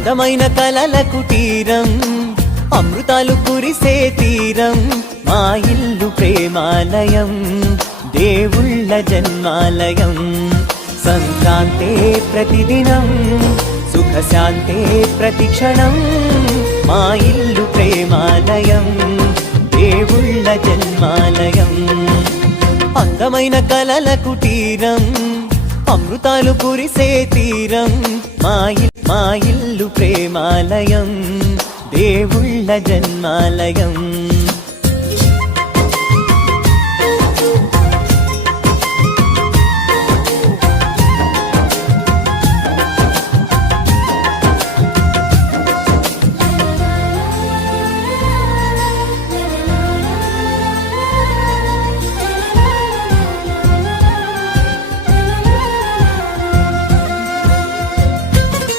అందమైన కలల కుటీరం, అమృతాలు కురిసే తీరం, మా ఇల్లు ప్రేమాలయం, దేవుళ్ళ జన్మాలయం. సంక్రాంతే ప్రతిదినం, సుఖశాంతే ప్రతిక్షణం, మా ఇల్లు ప్రేమాలయం, దేవుళ్ళ జన్మాలయం. అందమైన కలల కుటీరం, అమృతాలు కురిసే తీరం, మా ఇల్లు ప్రేమాలయం, దేవుళ్ళ జన్మాలయం.